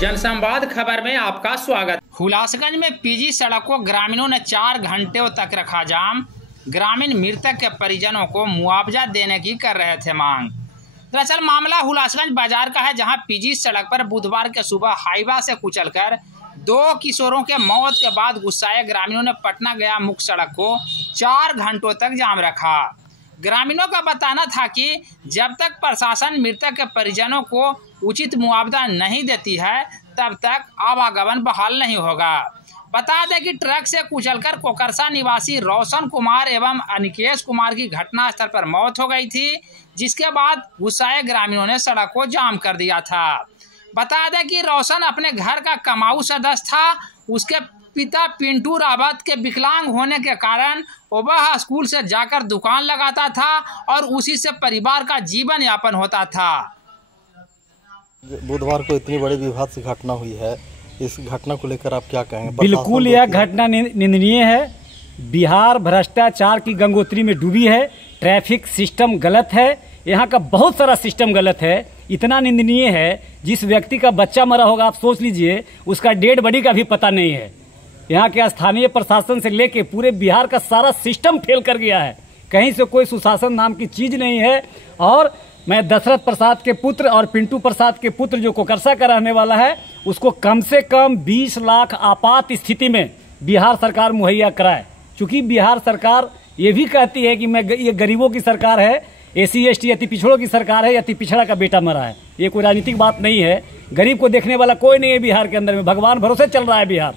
जनसंवाद खबर में आपका स्वागत। हुलासगंज में पीजी सड़क को ग्रामीणों ने 4 घंटे तक रखा जाम। ग्रामीण मृतक के परिजनों को मुआवजा देने की कर रहे थे मांग। दरअसल मामला हुलासगंज बाजार का है, जहां पीजी सड़क पर बुधवार के सुबह हाईवा से कुचलकर 2 किशोरों के मौत के बाद गुस्साए ग्रामीणों ने पटना गया मुख्य सड़क को 4 घंटों तक जाम रखा। ग्रामीणों का बताना था कि जब तक प्रशासन मृतक के परिजनों को उचित मुआवजा नहीं देती है, तब तक आवागमन बहाल नहीं होगा। बता दें कि ट्रक से कुचलकर कोकरसा निवासी रोशन कुमार एवं अनिकेश कुमार की घटनास्थल पर मौत हो गई थी, जिसके बाद गुस्साए ग्रामीणों ने सड़क को जाम कर दिया था। बता दें कि रोशन अपने घर का कमाऊ सदस्य था। उसके पिता पिंटू रावत के विकलांग होने के कारण वह स्कूल से जाकर दुकान लगाता था और उसी से परिवार का जीवन यापन होता था। बुधवार को इतनी बड़ी विभत्स घटना हुई है, इस घटना को लेकर आप क्या कहेंगे? बिल्कुल यह घटना निंदनीय है। बिहार भ्रष्टाचार की गंगोत्री में डूबी है। ट्रैफिक सिस्टम गलत है, यहाँ का बहुत सारा सिस्टम गलत है। इतना निंदनीय है, जिस व्यक्ति का बच्चा मरा होगा, आप सोच लीजिए, उसका डेड बॉडी का भी पता नहीं है। यहाँ के स्थानीय प्रशासन से लेके पूरे बिहार का सारा सिस्टम फेल कर गया है। कहीं से कोई सुशासन नाम की चीज नहीं है। और मैं दशरथ प्रसाद के पुत्र और पिंटू प्रसाद के पुत्र जो कोकरसा का रहने वाला है, उसको कम से कम 20 लाख आपात स्थिति में बिहार सरकार मुहैया कराए। चूंकि बिहार सरकार ये भी कहती है कि ये गरीबों की सरकार है, SC ST अति पिछड़ों की सरकार है, अति पिछड़ा का बेटा मरा है। ये कोई राजनीतिक बात नहीं है। गरीब को देखने वाला कोई नहीं है बिहार के अंदर में। भगवान भरोसे चल रहा है बिहार।